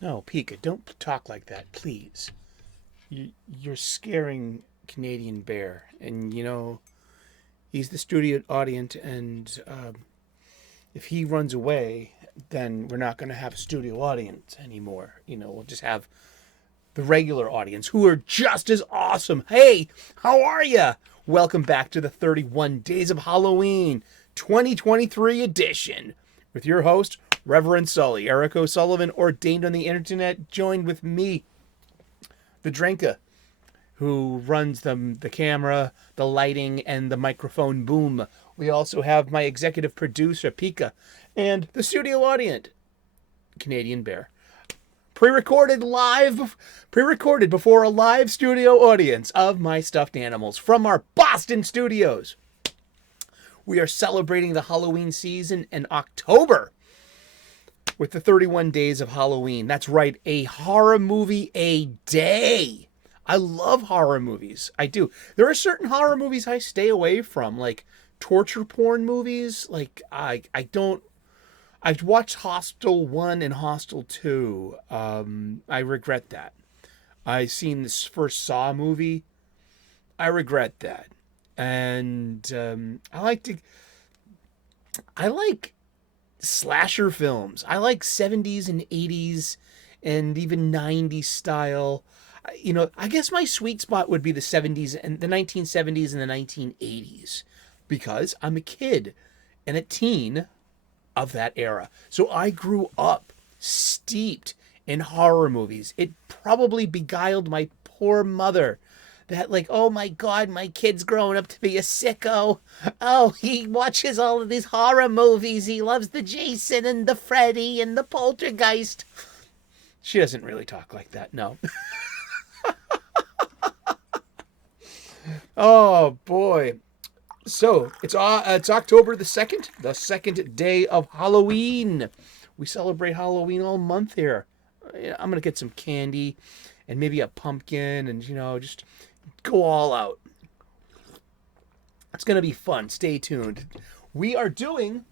No, Pika, don't talk like that, please. You're scaring Canadian Bear, and he's the studio audience, and if he runs away, then we're not going to have a studio audience anymore. We'll just have the regular audience who are just as awesome. Hey, how are you? Welcome back to the 31 Days of Halloween 2023 edition with your host, Reverend Sully, Eric O'Sullivan, ordained on the internet, joined with me, the Drinka, who runs the camera, the lighting, and the microphone boom. We also have my executive producer, Pika, and the studio audience, Canadian Bear. Pre-recorded before a live studio audience of my stuffed animals from our Boston studios. We are celebrating the Halloween season in October with the 31 Days of Halloween. That's right, a horror movie a day. I love horror movies. I do. There are certain horror movies I stay away from, like torture porn movies. Like I don't. I've watched Hostel 1 and Hostel 2. I regret that. I've seen this first Saw movie. I regret that. And I like slasher films. I like 70s and 80s and even 90s style. I guess my sweet spot would be the 70s and the 1970s and the 1980s because I'm a kid and a teen of that era. So I grew up steeped in horror movies. It probably beguiled my poor mother that, like, oh my God, my kid's growing up to be a sicko. Oh, he watches all of these horror movies. He loves the Jason and the Freddy and the Poltergeist. She doesn't really talk like that, no. Oh boy. So it's October the second day of Halloween. We celebrate Halloween all month here. I'm gonna get some candy and maybe a pumpkin and just go all out. It's gonna be fun. Stay tuned. We are doing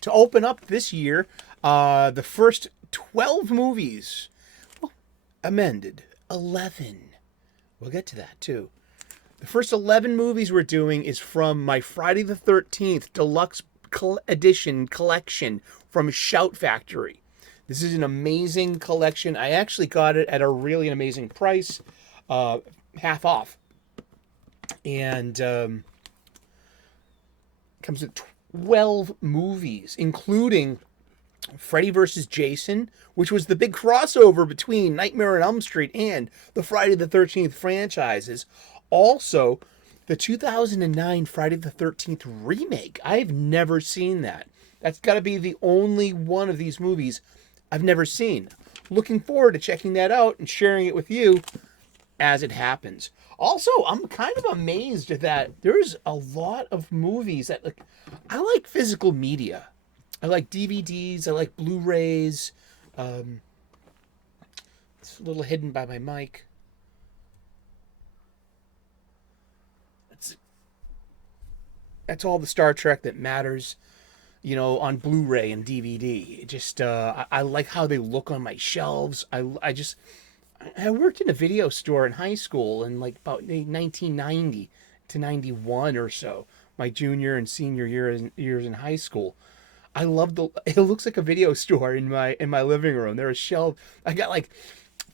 to open up this year the first 12 movies. Well, amended 11. We'll get to that too. The first 11 movies we're doing is from my Friday the 13th Deluxe Edition collection from Shout Factory. This is an amazing collection. I actually got it at a really amazing price, half off. And comes with 12 movies, including Freddy vs. Jason, which was the big crossover between Nightmare on Elm Street and the Friday the 13th franchises. Also, the 2009 Friday the 13th remake. I've never seen that. That's got to be the only one of these movies I've never seen. Looking forward to checking that out and sharing it with you as it happens. Also, I'm kind of amazed that there's a lot of movies that, like, I like physical media. I like DVDs. I like Blu-rays. It's a little hidden by my mic. That's all the Star Trek that matters, on Blu-ray and DVD. It just I like how they look on my shelves. I worked in a video store in high school in like about 1990 to 91 or so, my junior and senior years in high school. I love the. It looks like a video store in my living room. There are shelves. I got like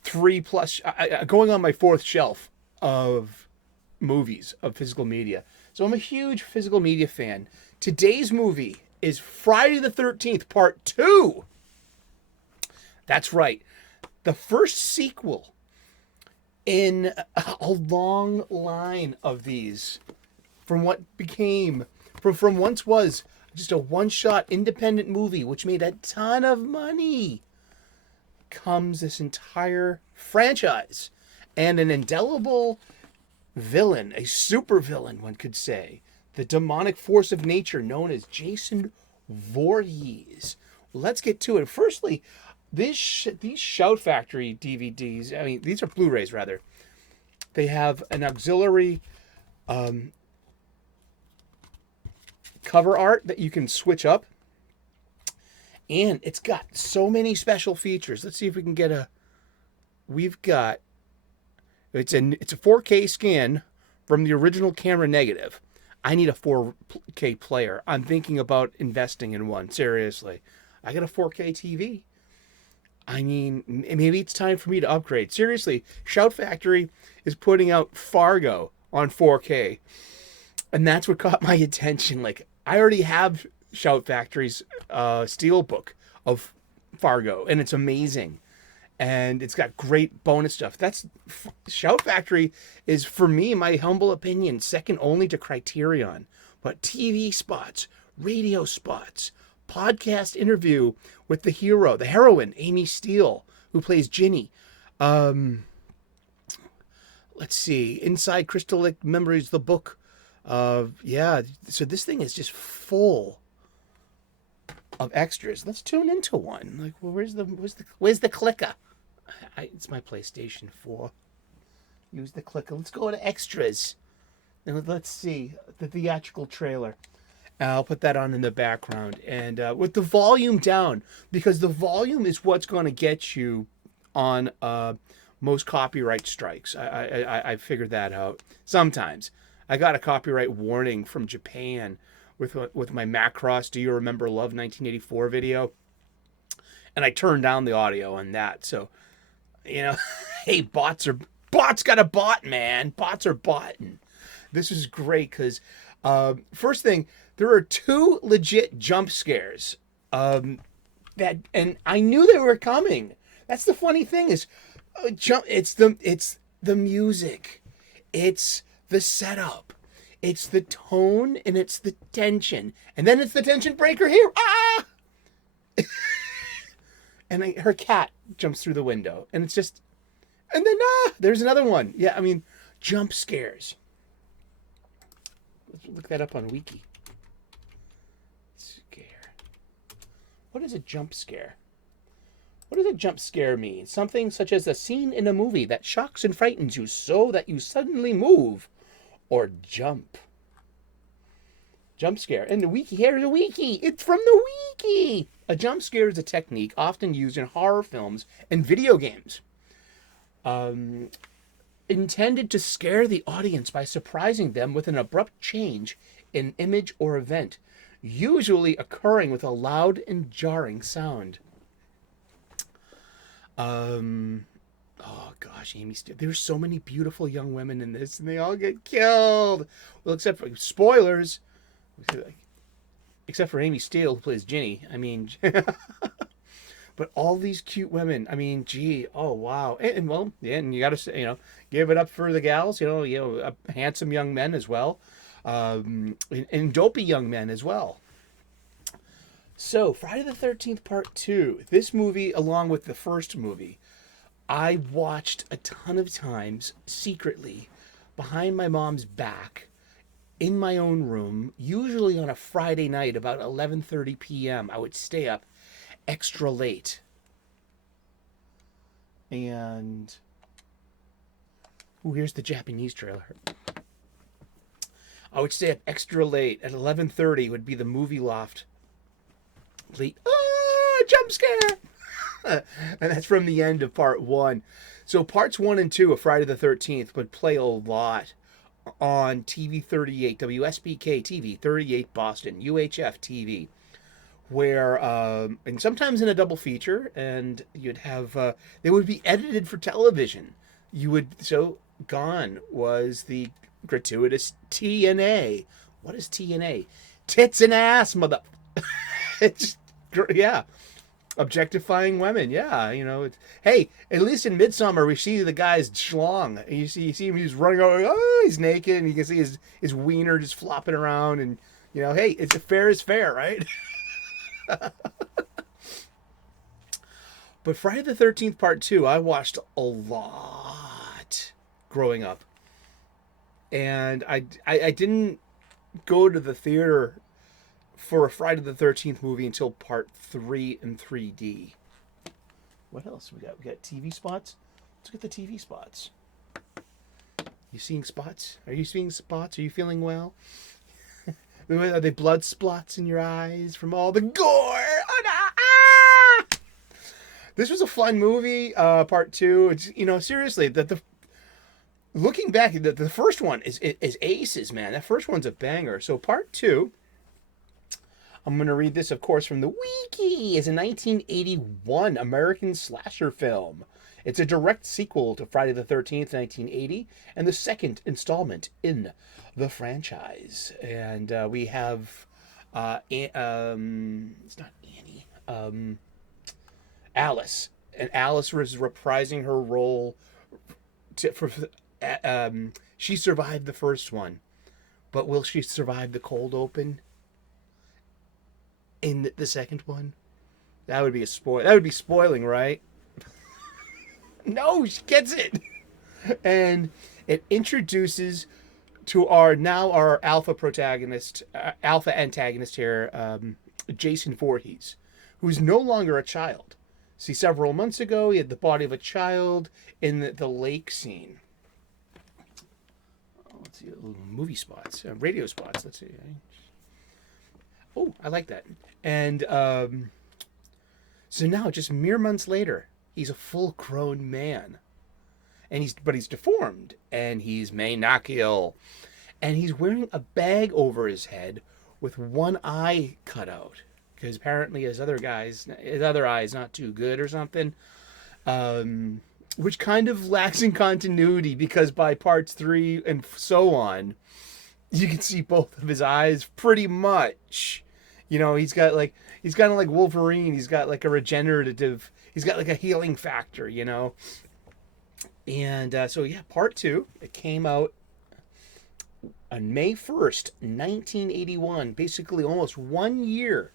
three plus going on my fourth shelf of movies of physical media. So I'm a huge physical media fan. Today's movie is Friday the 13th Part 2. That's right. The first sequel in a long line of these from what became from once was just a one-shot independent movie which made a ton of money comes this entire franchise and an indelible villain, a super villain, one could say, the demonic force of nature known as Jason Voorhees. Well, let's get to it. Firstly, these Shout Factory DVDs, I mean, these are Blu-rays rather. They have an auxiliary cover art that you can switch up. And it's got so many special features. Let's see if we can get a. We've got. It's a 4K scan from the original camera negative. I need a 4K player. I'm thinking about investing in one. Seriously, I got a 4K TV. I mean, maybe it's time for me to upgrade. Seriously, Shout Factory is putting out Fargo on 4K, and that's what caught my attention. Like, I already have Shout Factory's steelbook of Fargo, and it's amazing. And it's got great bonus stuff. That's Shout Factory is, for me, my humble opinion, second only to Criterion. But TV spots, radio spots, podcast interview with the heroine, Amy Steele, who plays Ginny. Let's see, Inside Crystal Lake Memories, the book. Yeah, so this thing is just full of extras. Let's tune into one. Like, well, where's the clicker? It's my PlayStation 4. Use the clicker. Let's go to extras. And let's see the theatrical trailer. I'll put that on in the background. And with the volume down, because the volume is what's going to get you on most copyright strikes. I figured that out. Sometimes. I got a copyright warning from Japan with my Macross Do You Remember Love 1984 video. And I turned down the audio on that. So, hey, bots got a bot, man. Bots are botting. This is great because first thing, there are 2 legit jump scares that, and I knew they were coming. That's the funny thing is, it's the music, it's the setup, it's the tone, and it's the tension, and then it's the tension breaker here. Ah! And her cat jumps through the window, and it's just, and then there's another one. Yeah, I mean, jump scares. Let's look that up on Wiki. Scare. What is a jump scare? What does a jump scare mean? Something such as a scene in a movie that shocks and frightens you so that you suddenly move or jump. Jump scare. And the wiki, here's a wiki. It's from the wiki. A jump scare is a technique often used in horror films and video games. Intended to scare the audience by surprising them with an abrupt change in image or event, usually occurring with a loud and jarring sound. Oh gosh, Amy Steele. There's so many beautiful young women in this, and they all get killed. Well, except for spoilers. Except for Amy Steele, who plays Ginny. I mean, but all these cute women. I mean, gee, oh wow, and well, yeah, and you got to give it up for the gals. Handsome young men as well, and dopey young men as well. So, Friday the 13th Part 2. This movie, along with the first movie, I watched a ton of times secretly behind my mom's back in my own room, usually on a Friday night about 11:30 p.m. I would stay up extra late. And here's the Japanese trailer. I would stay up extra late. At 11:30 would be the movie loft. Late. Jump scare. And that's from the end of Part 1. So parts 1 and 2 of Friday the 13th would play a lot on TV 38, WSBK TV 38 Boston, UHF TV, where and sometimes in a double feature, and you'd have they would be edited for television. Gone was the gratuitous TNA. What is TNA? Tits and ass, mother. It's yeah, objectifying women. Yeah, hey, at least in Midsummer we see the guy's schlong. You see him, he's running over. Oh, he's naked, and you can see his wiener just flopping around. And hey, it's fair is fair, right? But Friday the 13th Part 2, I watched a lot growing up, and I didn't go to the theater for a Friday the 13th movie until Part 3 in 3D. What else we got? We got TV spots. Let's look at the TV spots. You seeing spots? Are you seeing spots? Are you feeling well? Are they blood spots in your eyes from all the gore? Oh, no! This was a fun movie. Part two. It's seriously the looking back, the first one is aces, man. That first one's a banger. So part two, I'm going to read this, of course, from the wiki, is a 1981 American slasher film. It's a direct sequel to Friday the 13th, 1980, and the second installment in the franchise. And we have, it's not Annie, Alice. And Alice was reprising her role for she survived the first one, but will she survive the cold open in the second one? That would be a spoil. That would be spoiling, right? No, she gets it, and it introduces to our alpha protagonist, alpha antagonist here, Jason Voorhees, who's no longer a child. See, several months ago, he had the body of a child in the lake scene. Let's see, movie spots, radio spots. Let's see. Oh, I like that. And so now, just mere months later, he's a full-grown man, and he's deformed, and he's maniacal, and he's wearing a bag over his head with one eye cut out because apparently his other eye is not too good or something. Which kind of lacks in continuity because by parts 3 and so on, you can see both of his eyes pretty much. He's kind of like Wolverine. He's got like a regenerative, he's got like a healing factor, And so yeah, part 2, it came out on May 1st, 1981, basically almost 1 year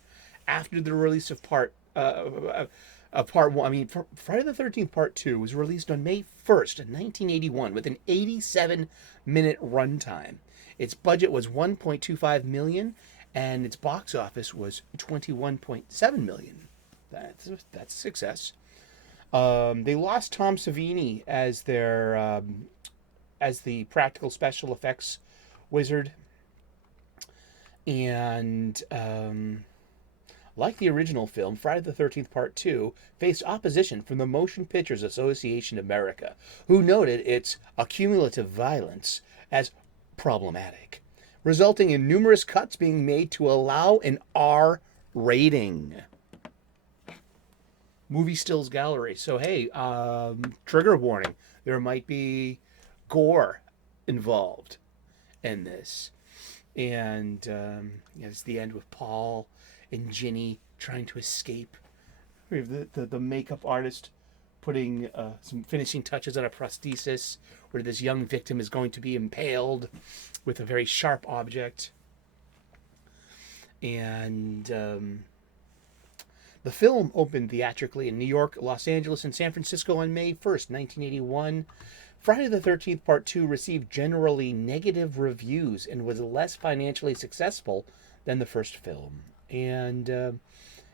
after the release of part 1. I mean, Friday the 13th Part 2 was released on May 1st, 1981, with an 87-minute runtime. Its budget was $1.25 million, and its box office was $21.7 million. That's a success. They lost Tom Savini as as the practical special effects wizard, and like the original film, Friday the 13th Part 2 faced opposition from the Motion Pictures Association of America, who noted its accumulative violence as problematic, resulting in numerous cuts being made to allow an R rating. Movie stills gallery. So, hey, trigger warning. There might be gore involved in this. And it's the end with Paul and Ginny trying to escape. We have the makeup artist putting some finishing touches on a prosthesis where this young victim is going to be impaled with a very sharp object. And the film opened theatrically in New York, Los Angeles, and San Francisco on May 1st, 1981. Friday the 13th Part 2 received generally negative reviews and was less financially successful than the first film. And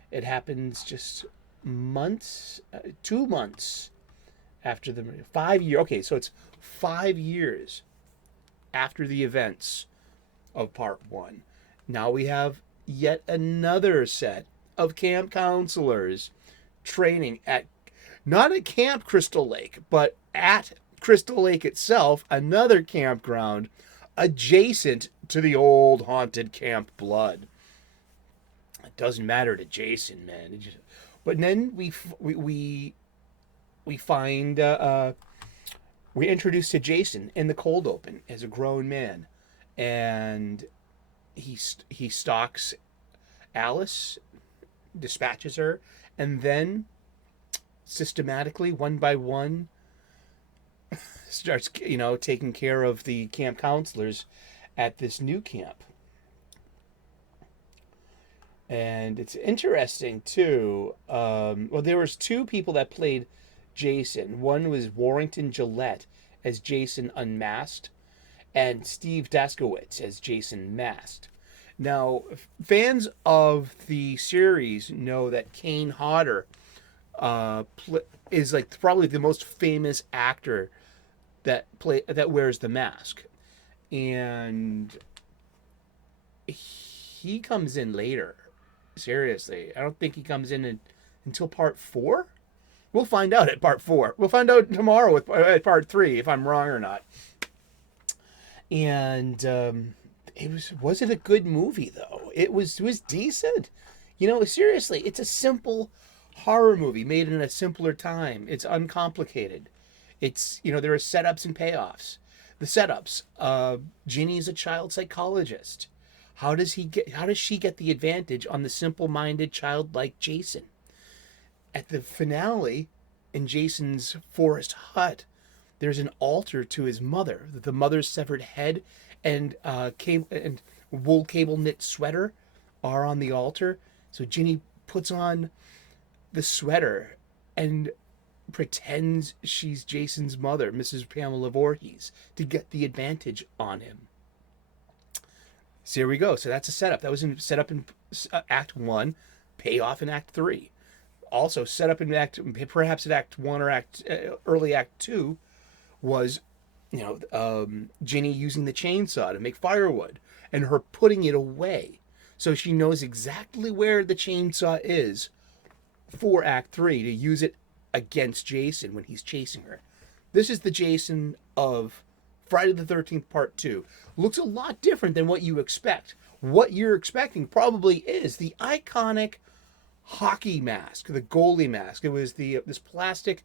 it happens just 2 months after the 5 year. Okay, so it's 5 years after the events of Part 1. Now we have yet another set of camp counselors training not at Camp Crystal Lake, but at Crystal Lake itself, another campground adjacent to the old haunted Camp Blood. It doesn't matter to Jason, man. But then we find we're introduced to Jason in the cold open as a grown man, and he stalks Alice, dispatches her, and then systematically, one by one, starts taking care of the camp counselors at this new camp. And it's interesting too. Well, there was 2 people that played Jason. One was Warrington Gillette as Jason unmasked, and Steve Daskowitz as Jason masked. Now, fans of the series know that Kane Hodder is like probably the most famous actor that wears the mask, and he comes in later. Seriously, I don't think he comes in until Part 4. We'll find out at part 4. We'll find out tomorrow at part 3 if I'm wrong or not. And was it a good movie though? It was decent. Seriously, it's a simple horror movie made in a simpler time. It's uncomplicated. There are setups and payoffs. The setups. Ginny's a child psychologist. How does she get the advantage on the simple-minded, childlike Jason? At the finale, in Jason's forest hut, there's an altar to his mother. The mother's severed head and wool cable knit sweater are on the altar. So Ginny puts on the sweater and pretends she's Jason's mother, Mrs. Pamela Voorhees, to get the advantage on him. So here we go. So that's a setup. That was set up in Act 1, payoff in Act 3. Also set up in perhaps in Act 1 or early Act 2 was, Ginny using the chainsaw to make firewood and her putting it away. So she knows exactly where the chainsaw is for Act 3 to use it against Jason when he's chasing her. This is the Jason of Friday the 13th Part 2. Looks a lot different than what you expect. What you're expecting probably is the iconic hockey mask, the goalie mask. It was this plastic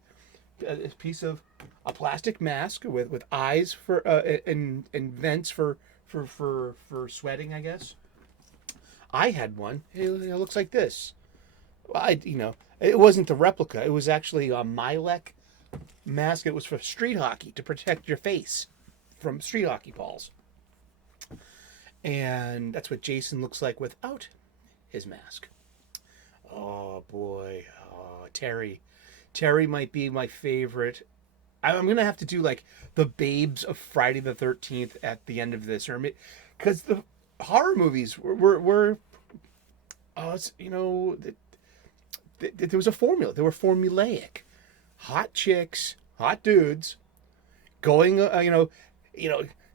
piece of a plastic mask with eyes for and vents for sweating, I guess. I had one. It looks like this. It wasn't the replica. It was actually a Milek mask. It was for street hockey to protect your face from street hockey balls. And that's what Jason looks like without his mask. Oh boy, Terry. Terry might be my favorite. I'm gonna have to do like the Babes of Friday the 13th at the end of this, or because the horror movies were there was a formula. They were formulaic. Hot chicks, hot dudes, going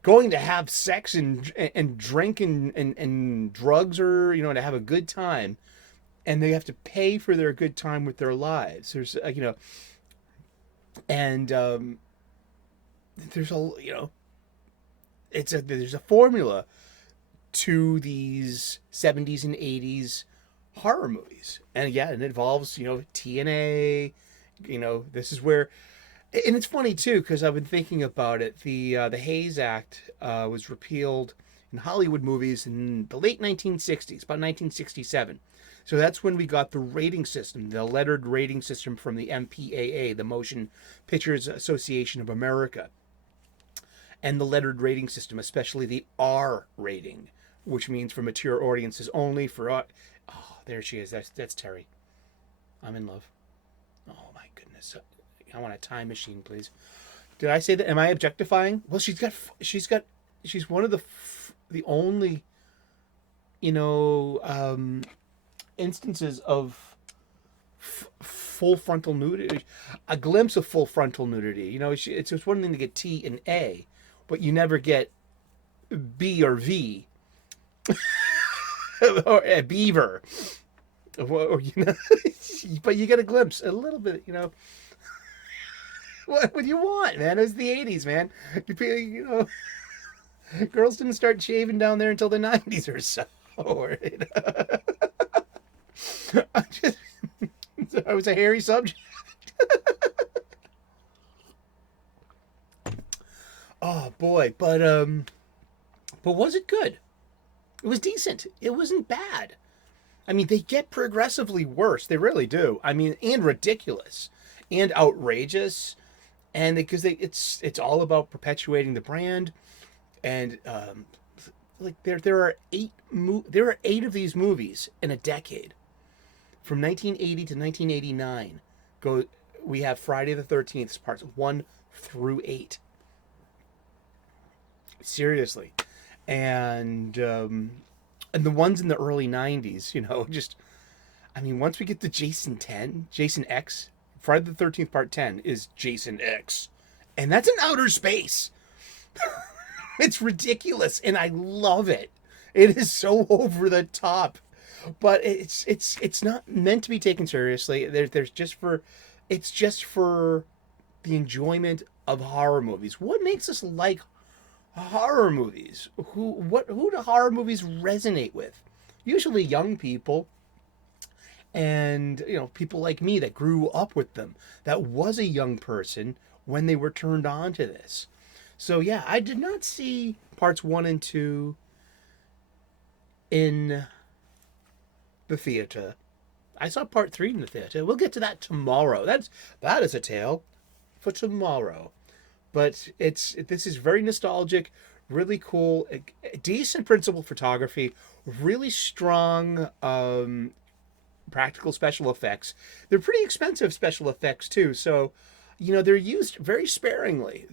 going to have sex and drink and drugs, or to have a good time. And they have to pay for their good time with their lives. There's, and there's there's a formula to these 70s and 80s horror movies. And yeah, it involves, TNA, this is where, and it's funny too, because I've been thinking about it. The Hays Act was repealed in Hollywood movies in the late 1960s, about 1967. So that's when we got the rating system, the lettered rating system from the MPAA, the Motion Pictures Association of America. And the lettered rating system, especially the R rating, which means for mature audiences only. Oh, there she is. That's Terry. I'm in love. Oh my goodness. I want a time machine, please. Did I say that? Am I objectifying? Well, she's one of the only, instances of full frontal nudity, a glimpse of full frontal nudity. It's just one thing to get T and A, but you never get B or V or a beaver, or but you get a glimpse, a little bit. What do you want, man? It was the 80s, man. Girls didn't start shaving down there until the 90s or so. I was a hairy subject. Oh boy, but was it good? It was decent. It wasn't bad. I mean, they get progressively worse. They really do. I mean, and ridiculous, and outrageous, and because it's all about perpetuating the brand, and there are 8 of these movies in a decade. From 1980 to 1989, we have Friday the 13th, parts 1 through 8. Seriously. And the ones in the early 90s, once we get to Jason X, Friday the 13th, part 10 is Jason X. And that's in outer space. It's ridiculous, and I love it. It is so over the top. But it's not meant to be taken seriously. There's just for It's just for the enjoyment of horror movies. What makes us like horror movies? Who do horror movies resonate with? Usually young people, and people like me that grew up with them, that was a young person when they were turned on to this. So yeah, I did not see parts 1 and 2 in the theater. I saw part 3 in the theater. We'll get to that tomorrow. That is a tale for tomorrow. But this is very nostalgic, really cool, decent principal photography, really strong practical special effects. They're pretty expensive special effects too, so they're used very sparingly.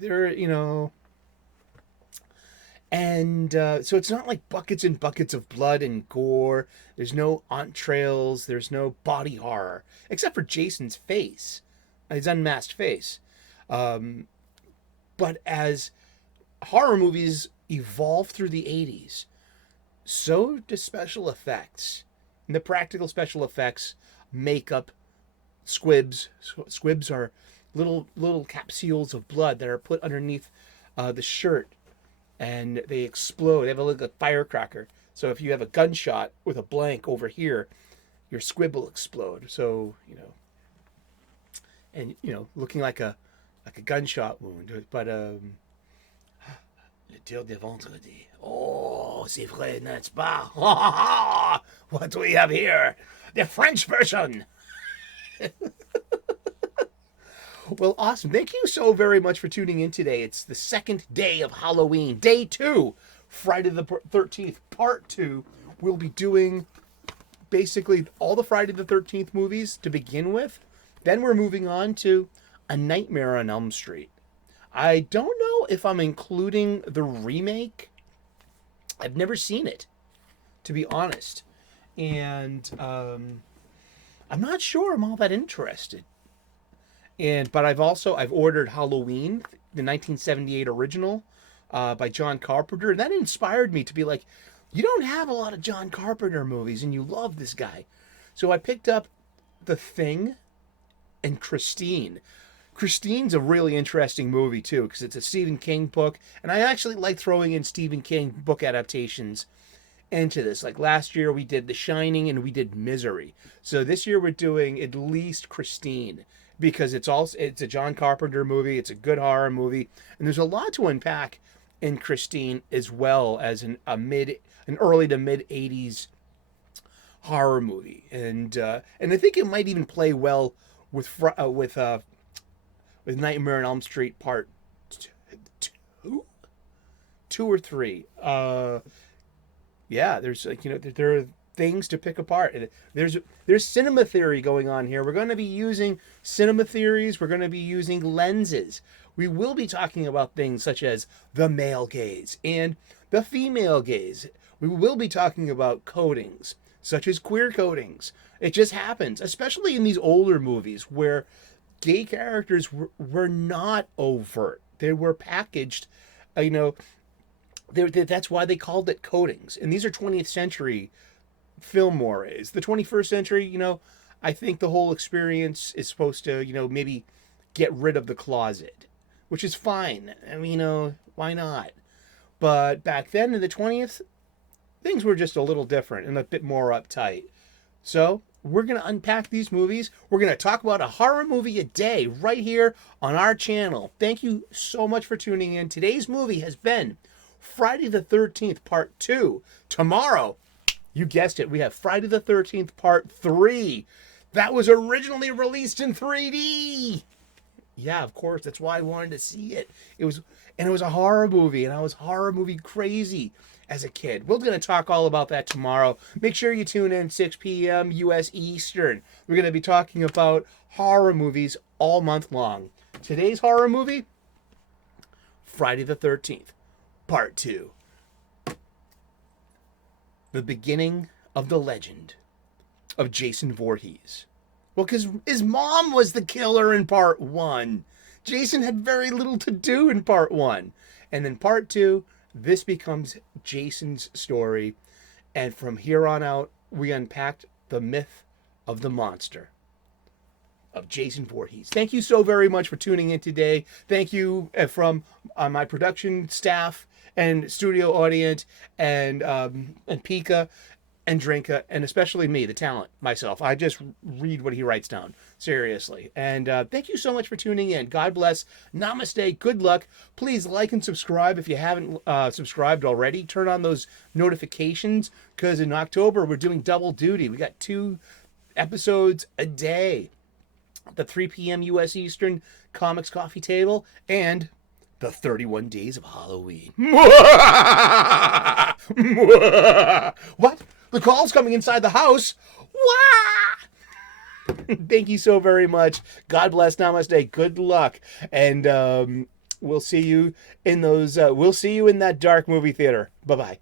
And so it's not like buckets and buckets of blood and gore. There's no entrails. There's no body horror, except for Jason's face, his unmasked face. But as horror movies evolve through the 80s, so do special effects. And the practical special effects make up squibs. Squibs are little capsules of blood that are put underneath the shirt, and they explode. They have a little firecracker. So if you have a gunshot with a blank over here, your squib will explode. So looking like a gunshot wound. But le tir de vendredi. Oh, c'est vrai, n'est-ce pas? What do we have here? The French version. Well, awesome. Thank you so very much for tuning in today. It's the second day of Halloween, day 2, Friday the 13th, part 2. We'll be doing basically all the Friday the 13th movies to begin with. Then we're moving on to A Nightmare on Elm Street. I don't know if I'm including the remake. I've never seen it, to be honest. And I'm not sure I'm all that interested. But I've ordered Halloween, the 1978 original, by John Carpenter, and that inspired me to be like, you don't have a lot of John Carpenter movies, and you love this guy. So I picked up The Thing and Christine. Christine's a really interesting movie too, because it's a Stephen King book, and I actually like throwing in Stephen King book adaptations into this. Like last year we did The Shining and we did Misery. So this year we're doing at least Christine, because it's a John Carpenter movie, it's a good horror movie, and there's a lot to unpack in Christine, as well as an early to mid 80s horror movie, and I think it might even play well with Nightmare on Elm Street Part 2 or 3. Yeah, there's there are things to pick apart. There's cinema theory going on here. We're going to be using cinema theories. We're going to be using lenses. We will be talking about things such as the male gaze and the female gaze. We will be talking about codings such as queer codings. It just happens, especially in these older movies where gay characters were not overt. They were packaged, that's why they called it codings. And these are 20th century film mores. The 21st century, I think the whole experience is supposed to, maybe get rid of the closet, which is fine. I mean, why not? But back then in the 20th, things were just a little different and a bit more uptight. So we're going to unpack these movies. We're going to talk about a horror movie a day right here on our channel. Thank you so much for tuning in. Today's movie has been Friday the 13th, Part 2. Tomorrow, you guessed it, we have Friday the 13th, Part 3. That was originally released in 3D. Yeah, of course. That's why I wanted to see it. It was a horror movie, and I was horror movie crazy as a kid. We're going to talk all about that tomorrow. Make sure you tune in 6 p.m. U.S. Eastern. We're going to be talking about horror movies all month long. Today's horror movie, Friday the 13th, Part 2. The beginning of the legend of Jason Voorhees. Well, because his mom was the killer in Part 1. Jason had very little to do in Part 1. And then Part 2, this becomes Jason's story. And from here on out, we unpacked the myth of the monster. of Jason Voorhees. Thank you so very much for tuning in today. Thank you from my production staff and studio audience and Pika and Drinka, and especially me, the talent, myself. I just read what he writes down, seriously. And thank you so much for tuning in. God bless. Namaste. Good luck. Please like and subscribe if you haven't subscribed already. Turn on those notifications, because in October we're doing double duty. We got 2 episodes a day. The 3 p.m. U.S. Eastern Comics Coffee Table, and the 31 Days of Halloween. What? The call's coming inside the house? Wah! Thank you so very much. God bless. Namaste. Good luck. And we'll see you in those. We'll see you in that dark movie theater. Bye-bye.